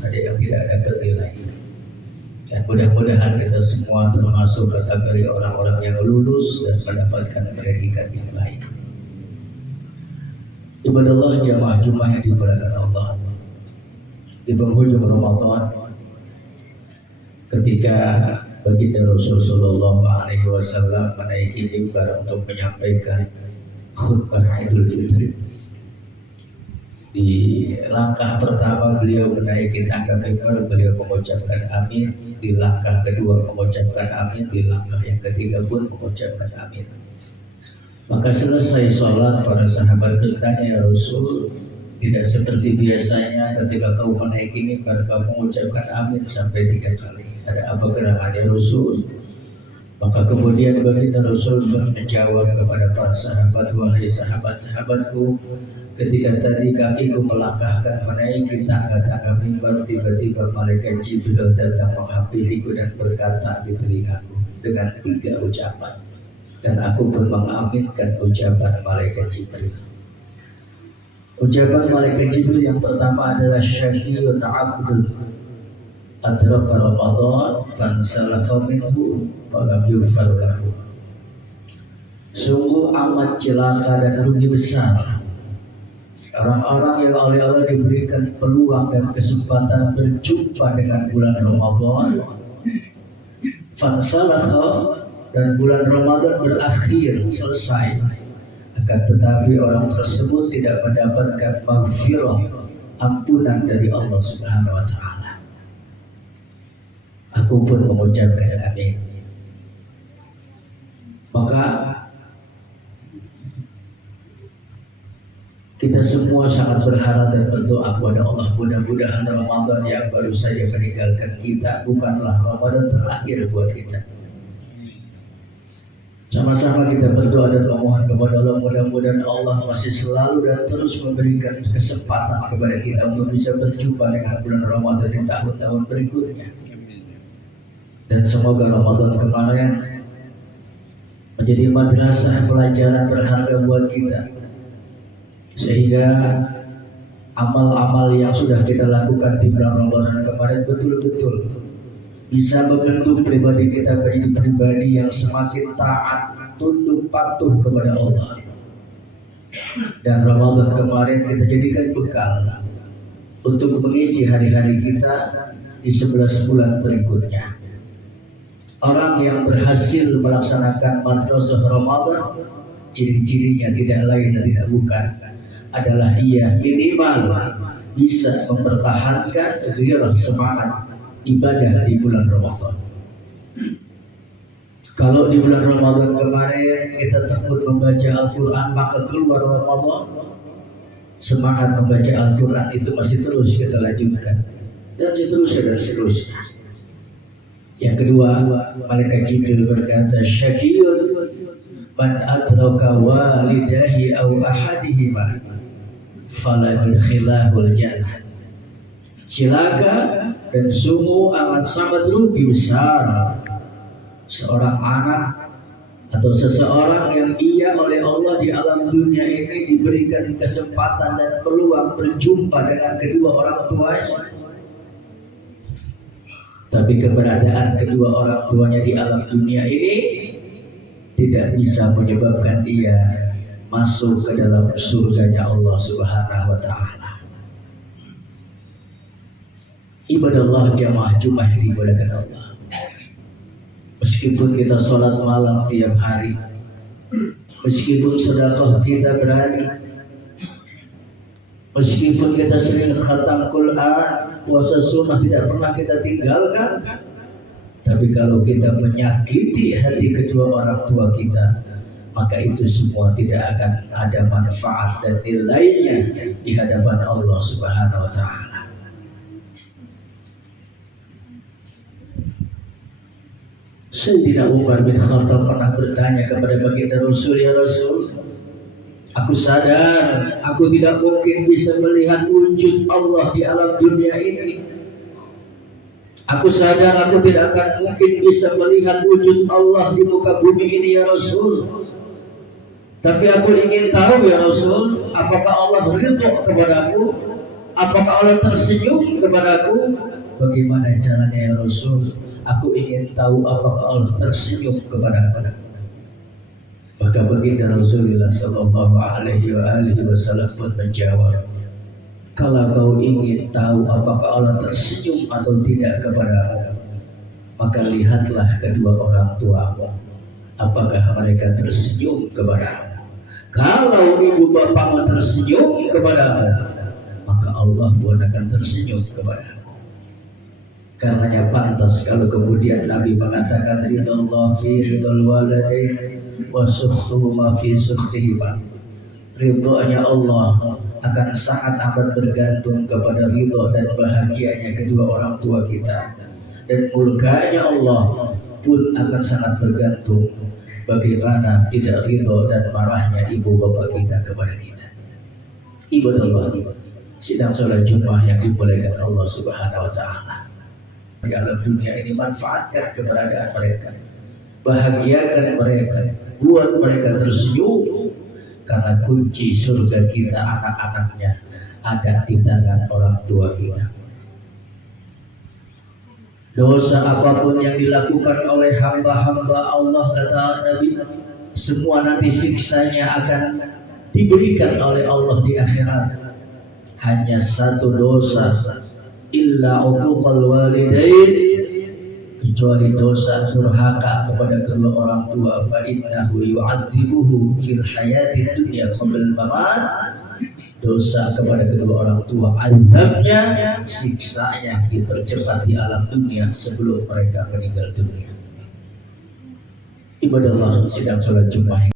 ada yang tidak dapat nilai. Dan mudah-mudahan kita semua termasuk kategori orang-orang yang lulus dan mendapatkan predikat yang baik. Ibadah Allah jamaah Jumat yang dimuliakan Allah. Di penghujung Ramadan, ketika baginda Rasulullah SAW menaiki mimbar untuk menyampaikan khutbah Idul Fitri. Di langkah pertama beliau menaiki tangga mimbar, beliau mengucapkan amin. Di langkah kedua mengucapkan amin. Di langkah yang ketiga pun mengucapkan amin. Maka selesai sholat, para sahabat bertanya, ya Rasul, tidak seperti biasanya ketika kau menaiki mimbar kau mengucapkan amin sampai 3 kali. Ada apa gerangannya Rasul? Maka kemudian baginda Rasul menjawab kepada para sahabat, wahai sahabat-sahabatku, ketika tadi kakiku melangkahkan menaiki tangga-tangga mimbar, tiba-tiba malaikat Jibril datang menghampiriku dan berkata di telingaku dengan 3 ucapan, dan aku pun mengaminkan ucapan malaikat Jibril. Ucapan malaikat Jibril yang pertama adalah syahidun abdul adraka Ramadan fansalakha minhu falam yughfar lahu. Sungguh amat celaka dan rugi besar orang-orang yang oleh Allah diberikan peluang dan kesempatan berjumpa dengan bulan Ramadan, fansalakha, dan bulan Ramadan berakhir, selesai, akan tetapi orang tersebut tidak mendapatkan maghfirah, ampunan dari Allah Subhanahu wa Ta'ala. Aku pun mengucapkan amin. Maka kita semua sangat berharap dan berdoa kepada Allah, mudah-mudahan Ramadan yang baru saja meninggalkan kita bukanlah Ramadan terakhir buat kita. Sama-sama kita berdoa dan memohon kepada Allah, mudah-mudahan Allah masih selalu dan terus memberikan kesempatan kepada kita untuk bisa berjumpa dengan bulan Ramadan di tahun-tahun berikutnya. Dan semoga Ramadan kemarin menjadi madrasah pelajaran berharga buat kita, sehingga amal-amal yang sudah kita lakukan di bulan Ramadan kemarin betul-betul bisa membentuk pribadi kita menjadi pribadi yang semakin taat, tunduk patuh kepada Allah. Dan Ramadan kemarin kita jadikan bekal untuk mengisi hari-hari kita di 11 bulan berikutnya. Orang yang berhasil melaksanakan madrasah Ramadan, ciri-cirinya tidak lain dan tidak bukan adalah ia minimal bisa mempertahankan gairah semangat ibadah di bulan Ramadan. Kalau di bulan Ramadan kemarin kita takut membaca Al-Quran, maka keluar Ramadan semangat membaca Al-Quran itu masih terus kita lanjutkan, dan seterusnya dan seterusnya. Yang kedua, malaikat Jibril berkata, syaqiyun man adraka walidahi aw ahadihima fala yudkhilahul jannah. Celaka dan sungguh amat sangat rugi besar seorang anak atau seseorang yang ia oleh Allah di alam dunia ini diberikan kesempatan dan peluang berjumpa dengan kedua orang tuanya, tapi keberadaan kedua orang tuanya di alam dunia ini tidak bisa menyebabkan dia masuk ke dalam surganya Allah Subhanahu wa Ta'ala. Ibadah Allah jamaah Jumat yang dimuliakan Allah. Meskipun kita sholat malam tiap hari, meskipun sedekah kita berani, meskipun kita sering khatam Quran, puasa sunnah tidak pernah kita tinggalkan, tapi kalau kita menyakiti hati kedua orang tua kita, maka itu semua tidak akan ada manfaat dan nilainya di hadapan Allah Subhanahu wa Ta'ala. Sayyidina Umar bin Khattab pernah bertanya kepada baginda Rasul, ya Rasul, aku sadar aku tidak mungkin bisa melihat wujud Allah di alam dunia ini. Aku sadar aku tidak akan mungkin bisa melihat wujud Allah di muka bumi ini, ya Rasul. Tapi aku ingin tahu, ya Rasul, apakah Allah ridho kepadaku? apakah Allah tersenyum kepadaku? Bagaimana caranya ya Rasul? Aku ingin tahu apakah Allah tersenyum kepadaku. Maka baginda Rasulullah Sallallahu Alaihi Wasallam pun menjawab, kalau kau ingin tahu apakah Allah tersenyum atau tidak kepadamu, maka lihatlah kedua orang tuamu, apakah mereka tersenyum kepadamu. Kalau ibu bapakmu tersenyum kepadamu, maka Allah pun akan tersenyum kepadamu. Karenanya pantas kalau kemudian Nabi mengatakan ridallah fi ridal waladain wa sukhtuhu ma fi sukhtihima. Ridhonya Allah akan sangat amat bergantung kepada ridho dan bahagianya kedua orang tua kita, dan murkanya Allah pun akan sangat bergantung bagaimana tidak ridho dan marahnya ibu bapak kita kepada kita. Ibadallah, sidang sholat Jumat yang dimuliakan Allah Subhanahu wa taala. Di alam dunia ini manfaatkan keberadaan mereka, bahagiakan mereka, buat mereka tersenyum, karena kunci surga kita anak-anaknya ada di tangan orang tua kita. Dosa apapun yang dilakukan oleh hamba-hamba Allah, kata Nabi, semua nanti siksanya akan diberikan oleh Allah di akhirat. Hanya satu dosa, illa uquqal walidain, kecuali dosa durhaka kepada kedua orang tua. Fa innahu yu'adzibuhu fil hayati dunya qabla al-mamat. Dosa kepada kedua orang tua, azabnya, siksanya dipercepat di alam dunia sebelum mereka meninggal dunia. Ibadallah, sidang sholat Jumat.